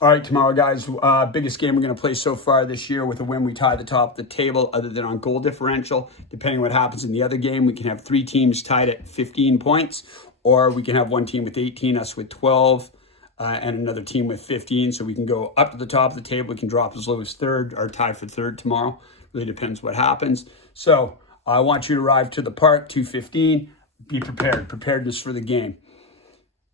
All right, tomorrow, guys, biggest game we're going to play so far this year. With a win, we tie the top of the table other than on goal differential. Depending on what happens in the other game, we can have 3 teams tied at 15 points, or we can have one team with 18, us with 12, and another team with 15. So we can go up to the top of the table. We can drop as low as third or tie for third tomorrow. Really depends what happens. So I want you to arrive to the park, 2:15. Be prepared. Preparedness for the game.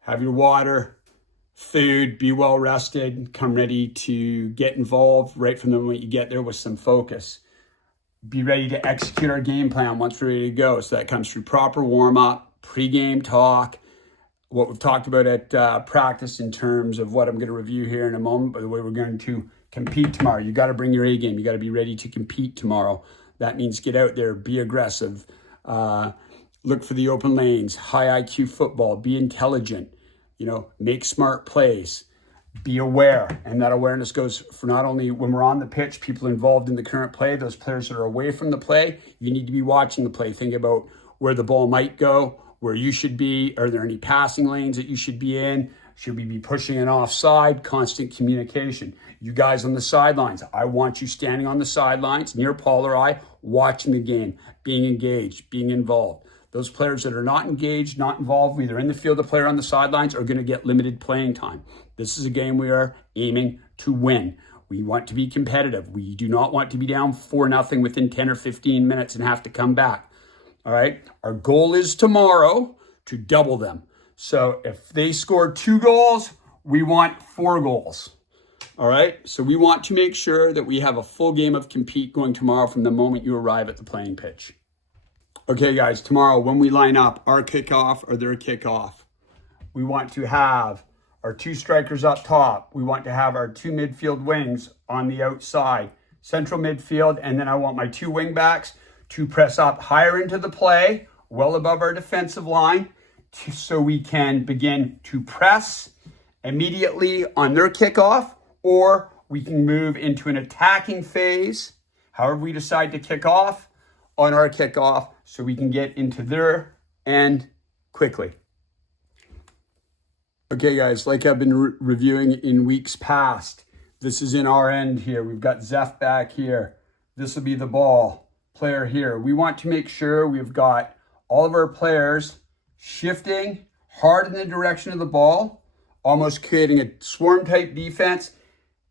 Have your water, food, be well rested, come ready to get involved right from the moment you get there with some focus. Be ready to execute our game plan once we're ready to go. So that comes through proper warm-up, pre-game talk, what we've talked about at practice in terms of what I'm going to review here in a moment, but the way we're going to compete tomorrow. You got to bring your A game. You got to be ready to compete tomorrow. That means get out there, be aggressive, look for the open lanes, high IQ football, be intelligent. Make smart plays, be aware. And that awareness goes for not only when we're on the pitch, people involved in the current play, those players that are away from the play, you need to be watching the play. Think about where the ball might go, where you should be. Are there any passing lanes that you should be in? Should we be pushing an offside? Constant communication. You guys on the sidelines, I want you standing on the sidelines near Paul or I, watching the game, being engaged, being involved. Those players that are not engaged, not involved, either in the field or player on the sidelines, are going to get limited playing time. This is a game we are aiming to win. We want to be competitive. We do not want to be down 4-0 within 10 or 15 minutes and have to come back. All right? Our goal is tomorrow to double them. So if they score 2 goals, we want 4 goals. All right? So we want to make sure that we have a full game of compete going tomorrow from the moment you arrive at the playing pitch. Okay, guys, tomorrow when we line up our kickoff or their kickoff, we want to have our 2 strikers up top. We want to have our 2 midfield wings on the outside, central midfield, and then I want my 2 wing backs to press up higher into the play, well above our defensive line, so we can begin to press immediately on their kickoff, or we can move into an attacking phase, however we decide to kick off, on our kickoff, so we can get into their end quickly. Okay, guys, like I've been reviewing in weeks past, this is in our end here. We've got Zeph back here. This will be the ball player here. We want to make sure we've got all of our players shifting hard in the direction of the ball, almost creating a swarm-type defense.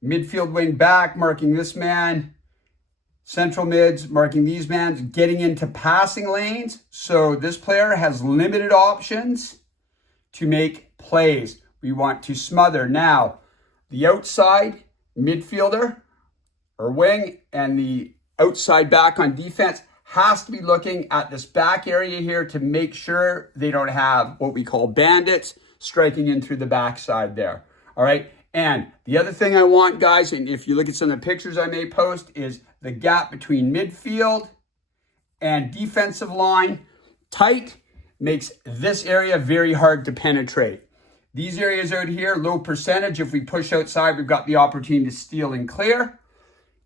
Midfield wing back, marking this man. Central mids, marking these men, getting into passing lanes. So this player has limited options to make plays. We want to smother. Now, the outside midfielder or wing and the outside back on defense has to be looking at this back area here to make sure they don't have what we call bandits striking in through the backside there. All right. And the other thing I want, guys, and if you look at some of the pictures I may post, is the gap between midfield and defensive line tight makes this area very hard to penetrate. These areas out here, low percentage. If we push outside, we've got the opportunity to steal and clear.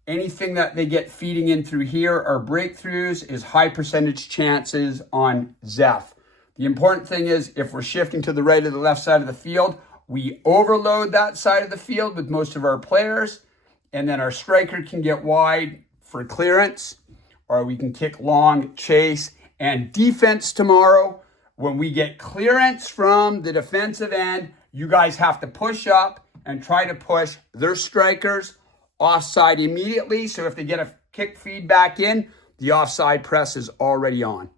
Anything that they get feeding in through here are breakthroughs, is high percentage chances on Zeph. The important thing is if we're shifting to the right or the left side of the field, we overload that side of the field with most of our players, and then our striker can get wide for clearance, or we can kick long, chase, and defense tomorrow. When we get clearance from the defensive end, you guys have to push up and try to push their strikers offside immediately. So if they get a kick feed back in, the offside press is already on.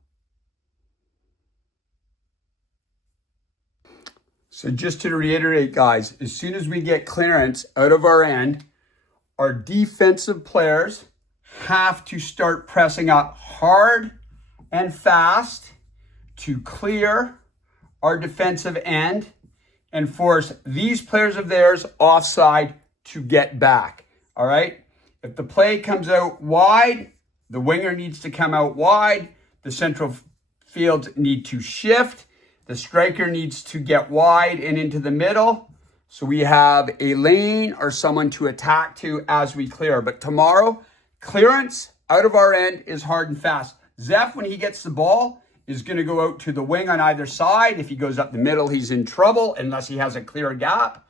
So just to reiterate, guys, as soon as we get clearance out of our end, our defensive players have to start pressing up hard and fast to clear our defensive end and force these players of theirs offside to get back. All right? If the play comes out wide, the winger needs to come out wide. The central fields need to shift. The striker needs to get wide and into the middle. So we have a lane or someone to attack to as we clear. But tomorrow, clearance out of our end is hard and fast. Zeph, when he gets the ball, is going to go out to the wing on either side. If he goes up the middle, he's in trouble unless he has a clear gap.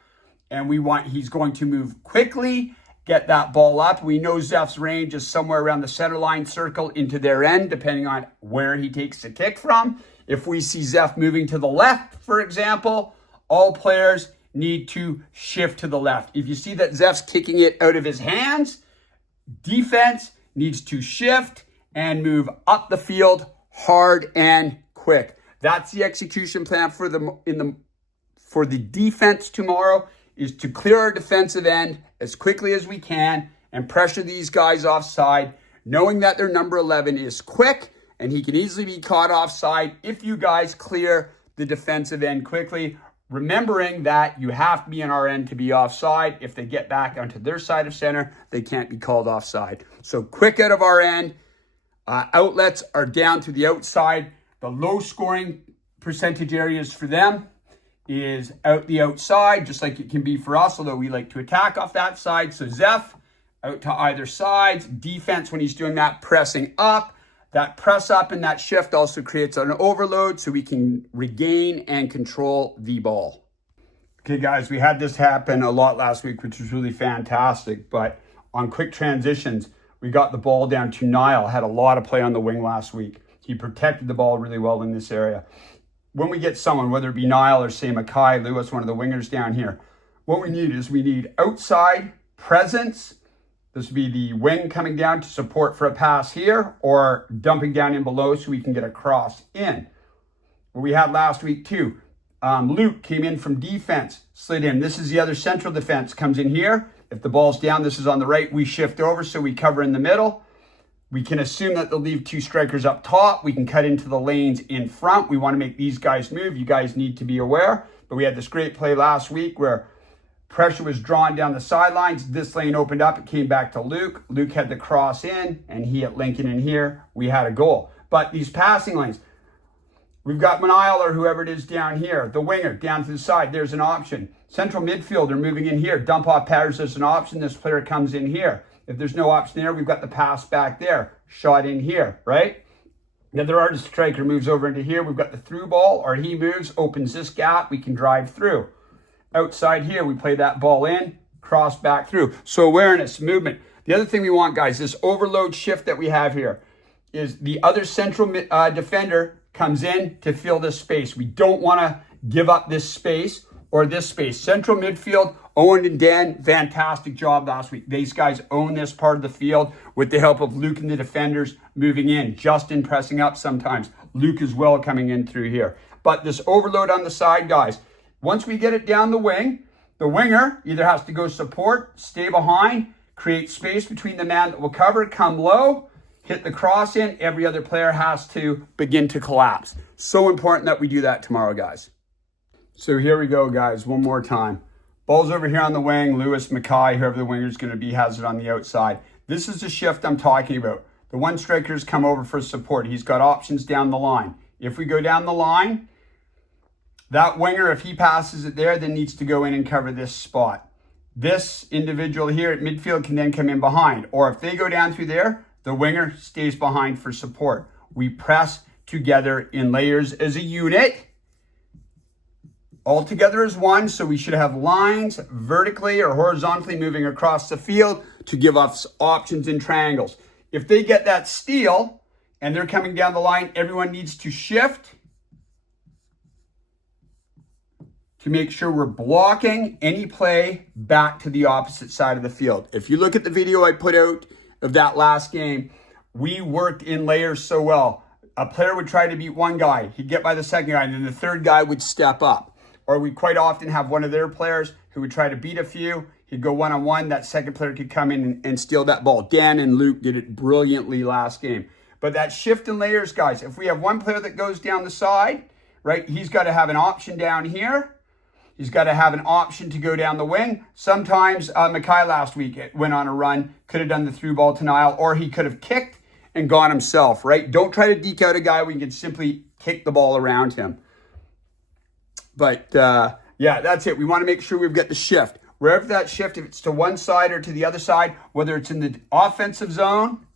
and he's going to move quickly, get that ball up. We know Zeph's range is somewhere around the center line circle into their end, depending on where he takes the kick from. If we see Zeph moving to the left, for example, all players need to shift to the left. If you see that Zeph's kicking it out of his hands, defense needs to shift and move up the field hard and quick. That's the execution plan for the defense tomorrow, is to clear our defensive end as quickly as we can and pressure these guys offside, knowing that their number 11 is quick and he can easily be caught offside if you guys clear the defensive end quickly. Remembering that you have to be in our end to be offside. If they get back onto their side of center, they can't be called offside. So quick out of our end. Outlets are down to the outside. The low scoring percentage areas for them is out the outside, just like it can be for us, although we like to attack off that side. So Zeph out to either side. Defense, when he's doing that, pressing up. That press up and that shift also creates an overload so we can regain and control the ball. Okay, guys, we had this happen a lot last week, which was really fantastic. But on quick transitions, we got the ball down to Niall. Had a lot of play on the wing last week. He protected the ball really well in this area. When we get someone, whether it be Niall or say Mackay Lewis, one of the wingers down here, what we need outside presence. This would be the wing coming down to support for a pass here, or dumping down in below so we can get a cross in. What we had last week too, Luke came in from defense, slid in. This is the other central defense, comes in here. If the ball's down, this is on the right, we shift over so we cover in the middle. We can assume that they'll leave two strikers up top. We can cut into the lanes in front. We want to make these guys move. You guys need to be aware. But we had this great play last week where pressure was drawn down the sidelines. This lane opened up. It came back to Luke. Luke had the cross in, and he hit Lincoln in here. We had a goal. But these passing lanes, we've got Manial or whoever it is down here. The winger down to the side. There's an option. Central midfielder moving in here. Dump off patterns. There's an option. This player comes in here. If there's no option there, we've got the pass back there. Shot in here, right? The other artist striker moves over into here. We've got the through ball, or he moves, opens this gap. We can drive through. Outside here, we play that ball in, cross back through. So awareness, movement. The other thing we want, guys, this overload shift that we have here is the other central defender comes in to fill this space. We don't want to give up this space or this space. Central midfield, Owen and Dan, fantastic job last week. These guys own this part of the field with the help of Luke and the defenders moving in. Justin pressing up sometimes. Luke as well coming in through here. But this overload on the side, guys, once we get it down the wing, the winger either has to go support, stay behind, create space between the man that will cover, come low, hit the cross in. Every other player has to begin to collapse. So important that we do that tomorrow, guys. So here we go, guys, one more time. Ball's over here on the wing. Lewis, Mackay, whoever the winger is going to be, has it on the outside. This is the shift I'm talking about. The one striker's come over for support. He's got options down the line. If we go down the line, that winger, if he passes it there, then needs to go in and cover this spot. This individual here at midfield can then come in behind. Or if they go down through there, the winger stays behind for support. We press together in layers as a unit. All together as one, so we should have lines vertically or horizontally moving across the field to give us options in triangles. If they get that steal and they're coming down the line, everyone needs to shift to make sure we're blocking any play back to the opposite side of the field. If you look at the video I put out of that last game, we worked in layers so well. A player would try to beat one guy, he'd get by the second guy, and then the third guy would step up. Or we quite often have one of their players who would try to beat a few. He'd go one-on-one. That second player could come in and steal that ball. Dan and Luke did it brilliantly last game. But that shift in layers, guys, if we have one player that goes down the side, right, he's got to have an option down here. He's got to have an option to go down the wing. Sometimes Mackay last week went on a run, could have done the through ball to Niall, or he could have kicked and gone himself, right? Don't try to deke out a guy when you can simply kick the ball around him. But yeah, that's it. We want to make sure we've got the shift. Wherever that shift, if it's to one side or to the other side, whether it's in the offensive zone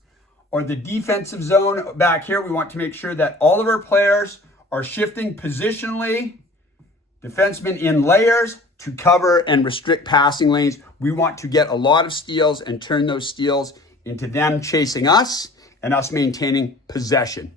or the defensive zone back here, we want to make sure that all of our players are shifting positionally, defensemen in layers to cover and restrict passing lanes. We want to get a lot of steals and turn those steals into them chasing us and us maintaining possession.